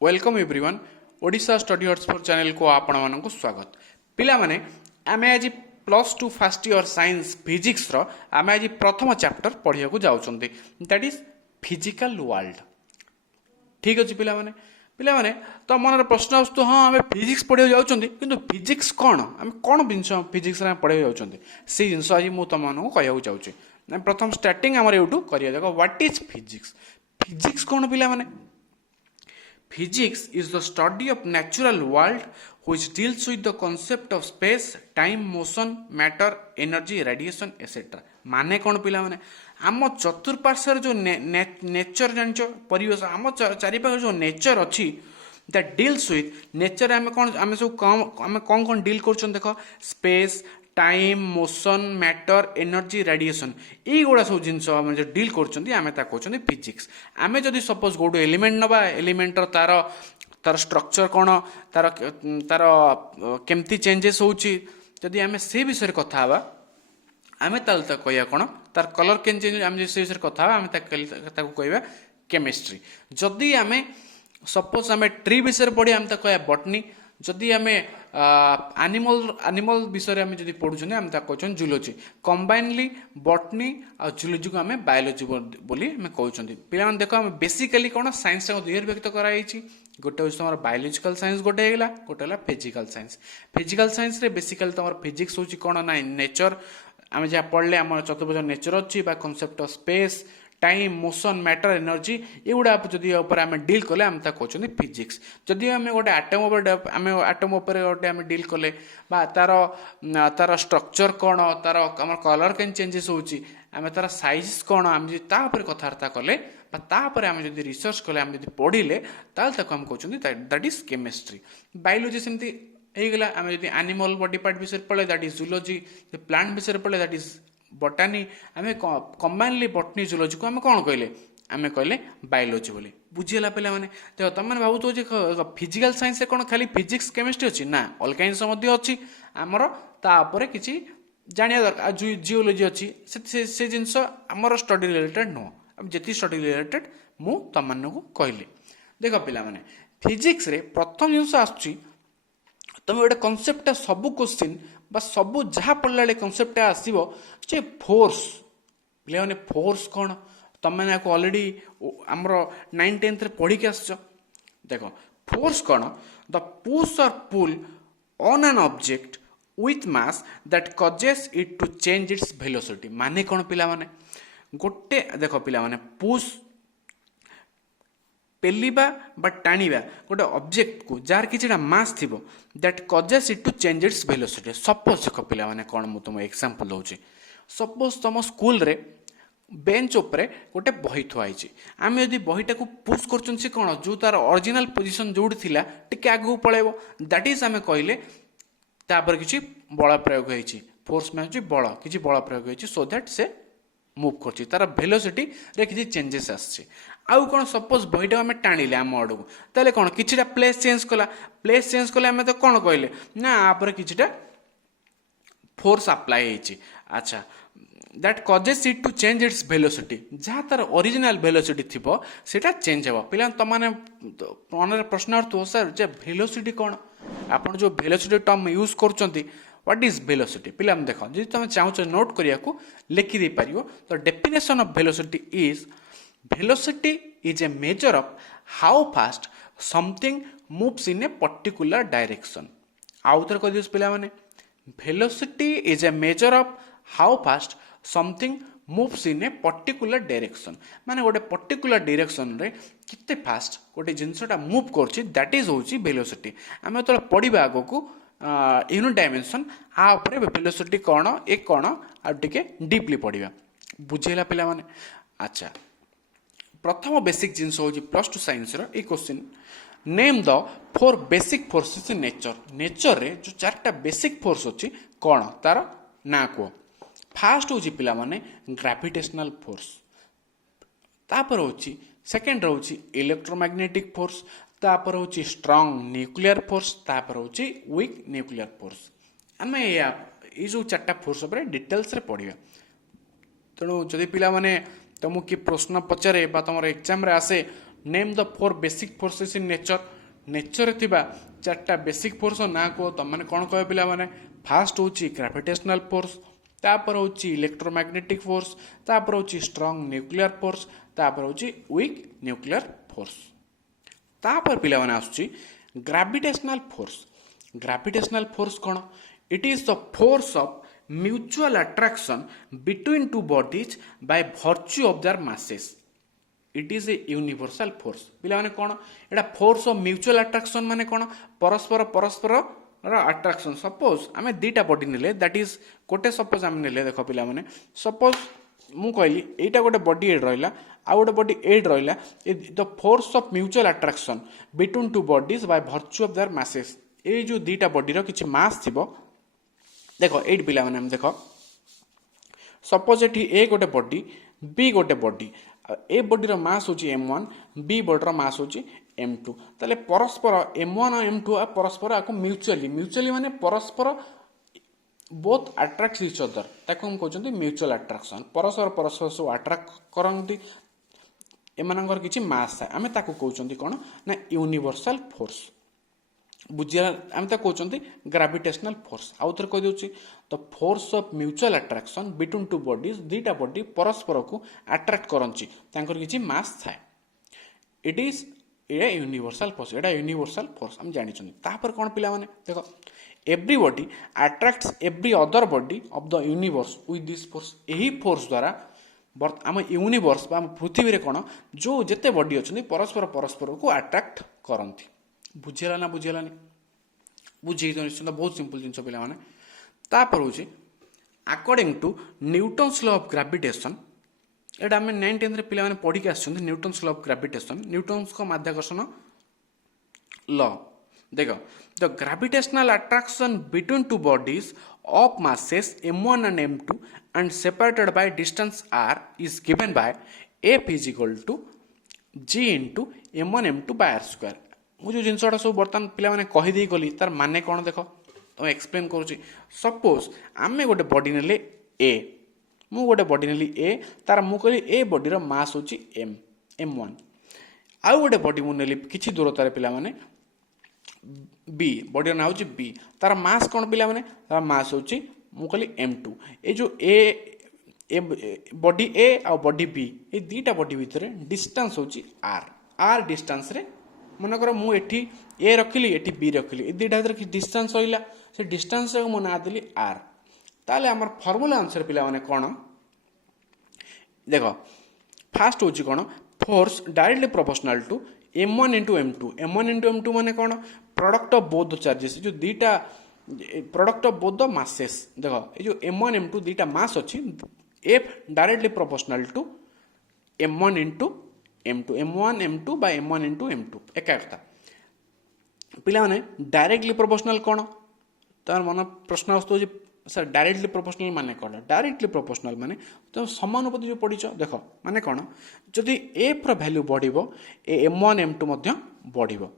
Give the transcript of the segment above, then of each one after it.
Welcome everyone Odisha study hotspot channel को आपण मानक स्वागत पिला माने आमे आज +2 फर्स्ट ईयर साइंस फिजिक्स रो आमे आज प्रथम चैप्टर पढ़िया को जाउछन्ते दैट इज फिजिकल वर्ल्ड। ठीक अछि पिला माने तो मन प्रश्न आस्तु हाँ आमे फिजिक्स पढ़िया जाउछन्ते किंतु फिजिक्स कोन आमे कोन जिंस फिजिक्स रे पढ़िया जाउछन्ते से जिंस आज मु तम मानक कहया को चाहूची। प्रथम स्टार्टिंग हमर यूट्यूब करिया देखो व्हाट इज फिजिक्स। फिजिक्स कोन पिला माने Physics is the study of natural world which deals with the concept of space, time, motion, matter, energy, radiation, etc. माने कौन पिला माने आम चतुर्पार्श्वर जो नेचर जानिछ परिवेश आम चारिपाख जो नेचर अच्छी दैट डील्स विथ नेचर आम सब कौन डील कर देख space time motion matter energy radiation युवा सब जिन जो डील कर फिजिक्स। आम जदि सपोज गोटे एलिमेंट नवा एलिमेंटर तार तार स्ट्रक्चर कौन तार तार केमती चेंजेस होची जदि आम से विषय कथा आम कहया कौन तार कलर के चेंज आम से विषय कथा आम कहवा केमिस्ट्री। जदि आम सपोज आम ट्री विषय पढ़ी आम कहया बटनी। जदि आम एनिमल विषय आम जब पढ़ुं आम कहते जूलोजी कंबाइनली बटनी और जूलोजी को आम बायोलोजी बोली कहते पे देख आम बेसिकली कौन साइंस दुई व्यक्त कराई गोटे हूँ तुम बायोलोजिकल साइंस गोटे गोटे फिजिकल साइंस। फिजिकल साइंस रे बेसिकली तुम फिजिक्स हूँ कौन ना नेचर आम जहाँ पढ़ले आम चतुर्भुज नेचर अच्छी concept of space time motion matter energy युवा जदि आम डील कले आम कहते फिजिक्स। जदि आम गोटे आटम गोटे आम डील कले तार तार स्ट्रक्चर कौन तार आम कलर के चेंजेस होची आम तार साइज कौन आम तापर कथबार्ता कले तापर आम जब रिसर्च कले आम जब पढ़ले ताल आम कहते दैट इज केमिस्ट्री। बायोलोजी सेमती गला आम जब एनिमल बॉडी पार्ट विषय पढ़े दैट इज जूलोजी प्लांट विषय पढ़े दैट इज बटानी आम कंबाइनली बटनी जूलोजी को आम कौन कहले आम कहले बायोलोजी बोली बुझीगला पे मैंने देख तुम मैंने भावुथ फिजिकल साइंस कौन खाली फिजिक्स केमिस्ट्री अच्छी ना अलग जिनस अच्छी आमर तापर किसी जाना दरकार जियोलोजी अच्छी से जिनस आमर स्टडी रिलेटेड नुह जी स्टडी रिलेटेड मु तुम मानक कहली। देख पे मैंने फिजिक्स रे प्रथम जिनस आसुची तुम गोटे कनसेप्ट सबू क्वेश्चन बा सबू जहाँ पढ़ला कनसेप्ट आसो जे फोर्स पे फोर्स कौन तुम मैंने अलरेडी आमर 9-10 पढ़ी के आस देख फोर्स कौन द पुश और pull on an object with mass that causes it to change its velocity. माने कौन पिला माने गोटे देख पिला माने पुश पेलिबा बा टाणीबा गोटे ऑब्जेक्ट को जार किछिटा मास थिबो that causes it to change its velocity. Suppose देख पिला माने कोन मु तुम एग्जांपल दोछि सपोज तुम स्कूल रे बेंच उपरे गोटे बही थुआइछि आम यदि बहीटा को पुश करछन से कोन जो तार ओरिजिनल पोजीशन जोड थिला टिके आगु पळेबो दैट इज आमे कहले तापर किछि बल प्रयोग होइछि फोर्स में होछि बल किछि बल प्रयोग होइछि सो दैट से मूव करछि तार वेलोसिटी रे किछि चेंजेस आछि। आउ कौन सपोज बहीटा आम टाणिले आम आड़ को ताले कौन किछिटा प्लेस चेंज कला आम तो कौन कहले ना आपर किछिटा फोर्स अप्लाई होइछि। अच्छा that causes it to change its velocity जहाँ तार ओरिजिनल वेलोसिटी थिबो सेटा चेंज हेबो। पिला तुम माने मन प्रश्न अर्थ हो सर जे वेलोसिटी कौन आपण जो वेलोसिटी टर्म यूज करछंती व्हाट इज वेलोसिटी पिला देख जदि तुम चाहो नोट करिया को लिखि दे पारियो तो definition of velocity is velocity is a measure of how fast something moves in a particular direction। आउ थर कह दिस पिला माने velocity is a measure of how fast something moves in a particular direction माने गोटे particular direction रे किते fast गोटे जिनसटा मूव करछि दैट इज होछि वेलोसिटी। आमे तो पढिबा आगो को यूनिट डायमेंशन आ ऊपर वेलोसिटी कोन ए कोन आ टिके डीपली पढिबा बुझेला पिला माने। अच्छा प्रथम बेसिक जिनस हूँ +2 साइंस रे question name the 4 basic forces in nature. Nature रे जो 4टा बेसिक फोर्स अच्छी कौन तार ना कह फास्ट हूँ पिला माने ग्रेविटेशनल फोर्स तापर हूँ सेकेंड हूँ इलेक्ट्रोमैग्नेटिक फोर्स तापर हूँ स्ट्रॉन्ग न्यूक्लियर फोर्स तापर हूँ वीक न्यूक्लियर फोर्स। आम ये जो 4टा फोर्स डिटेल्स रे पढ़िया तेणु जदि पिला माने तुमको किए प्रश्न पचारे तुम एग्जाम रे आसे name the 4 basic forces in nature nature थिबा चारटा बेसिक फोर्स ना को तुम मैंने कौन कह पिला माने फास्ट होची ग्रेविटेशनल फोर्स तापर होची इलेक्ट्रोमैग्नेटिक फोर्स तापर होची स्ट्रांग न्यूक्लियर फोर्स तापर होची वीक न्यूक्लियर फोर्स तापर पिला माने आसुची ग्रेविटेशनल फोर्स कौन it is the force of mutual attraction between two bodies by virtue of their masses it is a universal force पिला माने कौन एटा फोर्स ऑफ म्यूचुअल अट्रैक्शन माने कौन परस्पर परस्पर अट्रैक्शन सपोज आम दीटा बॉडी नेले दैट इज गोटे सपोज आम नेले देख पिला माने सपोज मु कहली एटा गोटे बॉडी एड रहिला आ गोटे बॉडी एड रहिला the force of mutual attraction between two bodies by virtue of their masses ए जो दीटा बॉडी रो किछि मास थिबो देखो एट पिला माने हम देखो सपोज एठी ए गोटे बॉडी बी गोटे बॉडी ए बॉडी मास होची m1 बी बॉडी मास होची m2 ताले परस्पर m1 और m2 परस्पर आको म्यूचुअली माने परस्पर बोथ अट्रैक्ट इच अदर ताको हम कहउछंती म्यूचुअल अट्रैक्शन परस्पर सो अट्रैक्ट करंती एमानंगर किछि मास है आमे ताको कहउछंती कोन ना यूनिवर्सल फोर्स बुझिया आम तो कहते ग्रेविटेशनल फोर्स आउ थे कह दूसरी the force of mutual attraction between two bodies दीटा बॉडी परस्पर को अट्रैक्ट करंची तांकर किछि मास थाए it is a universal force एटा यूनिवर्सल फोर्स हम जानि छन तापर कोन पिला माने देखो everybody attracts every other body of the universe with this force एही फोर्स द्वारा आम यूनिवर्स बा पृथ्वी रे कोन जो जेते बॉडी अछन परस्पर परस्पर को अट्रैक्ट करंती बुझेला ना बुझेलानी बुझे तो निश्चित बहुत सिंपल जिन पे तापर हूँ according to Newton's law of gravitation एटा आम 9th पिला माने पढ़ी के Newton's law of gravitation Newton's को माध्याकर्षण लॉ देख the gravitational attraction between two bodies of masses m1 and m2 and separated by distance r is given by F is equal to g into m1 m2 by r square मुझे जिनसा सब बर्तमान पिला माने कहीदे गली तार माने कौन देख तो एक्सप्लेन करुँची सपोज आम गोटे बॉडी नेले ए मु गोटे बॉडी नेली ए तार मु कहली ए बॉडी मास होची m1 आउ गोटे बॉडी मु नेली किछि दूरतार पिला माने बी बॉडी ना होची बी तार मास कौन पिला माने तार मास होची मु कहली m2 ए जो ए बॉडी ए आ बॉडी बी ए दीटा बॉडी भितर डिस्टेंस होची r डिस्टेंस रे मनकर मु एठी ए रखिली एठी बी रखिली ए दुईटा भीतर डिस्टेंस रहिला से डिस्टेंस को मु ना देली आर ताले हमर फार्मूला आंसर पिला माने कोन देखो फास्ट होची कोन force directly proportional to m1 into m2 माने कोन product of both the charges जो दीटा product of both the masses देखो ए जो m1 m2 दीटा मास अछि f directly proportional to m1 into m2 m1 m2 by m1 into m2 एका कथा पिला माने डायरेक्टली प्रोपोर्शनल कोन तार मन प्रश्न आस्तो जे सर डायरेक्टली प्रोपोर्शनल माने कोन डायरेक्टली प्रोपोर्शनल माने तो समानुपाती जो पढिछ देखो माने कोन जदि f रो वैल्यू बढ़िबो ए m1 m2 मध्ये बढ़िबो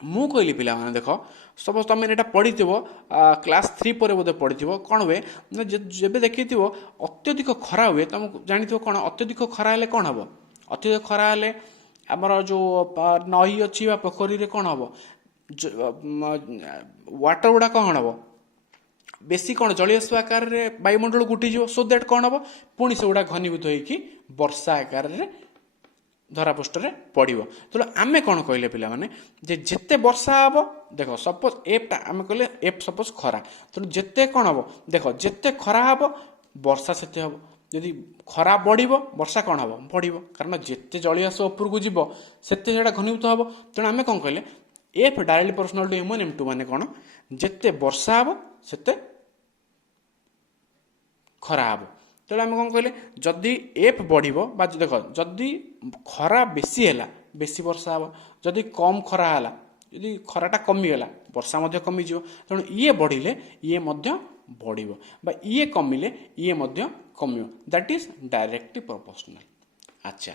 मु कहली पिला माने देखो सपोज तुम एटा पढिथिबो क्लास 3 पर बोधे पढिथिबो कोन वे जेबे देखिथिबो अत्यधिक खरा हुए तुम जानिथिबो कोन अत्यधिक खरा हेले कोन हबो अत्यधिक खरा हेले आमर जो नई अच्छी पोखरी रे कौन हम वाटर गुड़ा कौन हम बेसी कौन जलीय आकार में वायुमंडल उठीज सो दैट कौन हम पुणी से गुड़ा घनीभूत होगी वर्षा आकार में धरापृष्ठ में पड़ो तो आम कौन कहले पिला माने जे जेते वर्षा हम देख सपोज एफ आम कहले एफ सपोज खरा तो जेते कौन हम देख जेते खरा हम वर्षा सेते हम यदि खरा बढ़िबो वर्षा कौन हम बढ़िबो कारण जेते जलीय उपरकू जीव सेते सेटा घनीभूत हम तेणु आम कौन कहले F directly proportional to m1 m2 माने कौन जेते वर्षा हम सेते खरा हम तेणु आम कौन कहले जदि एफ बढ़िबो बा देख जदि खरा बेसी हैला बेसी वर्षा हम जदि कम खरा हैला यदि खराटा कमिगला वर्षा मध्य कमी जीव तेणु ये बढ़िले ये मध्य बढ़िबो बा ये कमिले ये मध्य कमियो दैट इज डायरेक्टली प्रोपोर्शनल अच्छा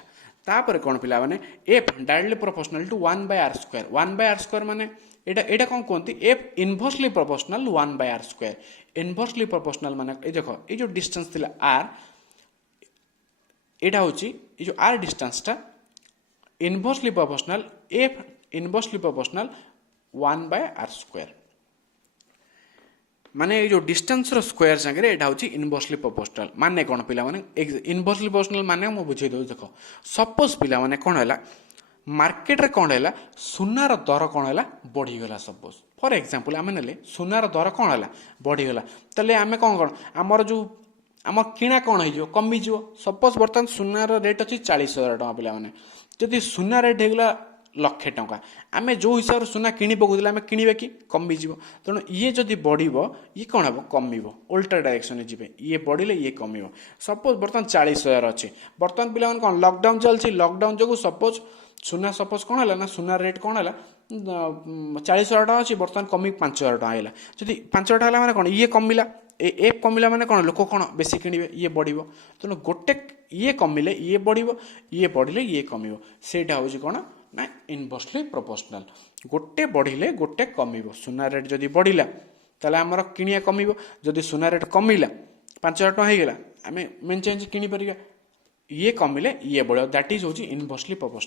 तापर कौन पिला माने F directly proportional to 1/r² माने एटा कौन कहते F inversely proportional 1/r²। Inversely proportional माने ए देखो ये जो डिस्टेंस थिला r एटा होची ये जो r डिस्टेंस टा inversely proportional F inversely proportional 1/r²। माने जो डिस्टेंस रो स्क्वायर संगे एटा होची इनवर्सली प्रोपोर्शनल। माने कोन पिला माने इनवर्सली प्रोपोर्शनल माने मु बुझे दो देखो। सपोज पिला माने कोन हैला मार्केट रे कोन हैला सुनार दर कोन हैला बढ़ी गला। सपोज फॉर एग्जांपल आमे नेले सुनार दर कोन हैला बढ़ी गला तले आमे कोन हमर जो आम किणा कौन हो कमी जो। सपोज बर्तमान सुनार रेट अच्छी 40,000 टका पिला माने जदि सुना रेट होगा 1,00,000 टका आम जो हिसाब से सुना किणी पकौला आम किणवा कि कमी जीव। तेणु ये जदि बढ़ ये कौन हम कम उल्टा डायरेक्शन जी ये बढ़ले ये कम। सपोज बर्तमान 40,000 अच्छे बर्तमान पिला कौन लॉकडाउन चलती लॉकडाउन जो सपोज सुना सपोज कौन है ना सुना रेट कौन है 40,000 टका अच्छी बर्तमान कमी 5,000 टका है। जदि 5,000 टका मैंने कौन ये कमिला ए कमिला माने कौन लोक कौन बेसी किणवे ये बढ़िबो। तेणु गोटे ये कमिले ये बढ़िबो ये बढ़िले ये कमिबो सेटा होची कौन ना इनवर्सली प्रोपोर्शनल। गोटे बढ़िले गोटे कमिबो। सुना रेट जदि बढ़िला ताले हमर किणिया कमिबो जदि सुना रेट कमिला 5,000 टका हो गला आमे मेन चेंज किणी परिया ये कमिले ये बढ़ियो दैट इज होची इनवर्सली प्रोपोर्शनल।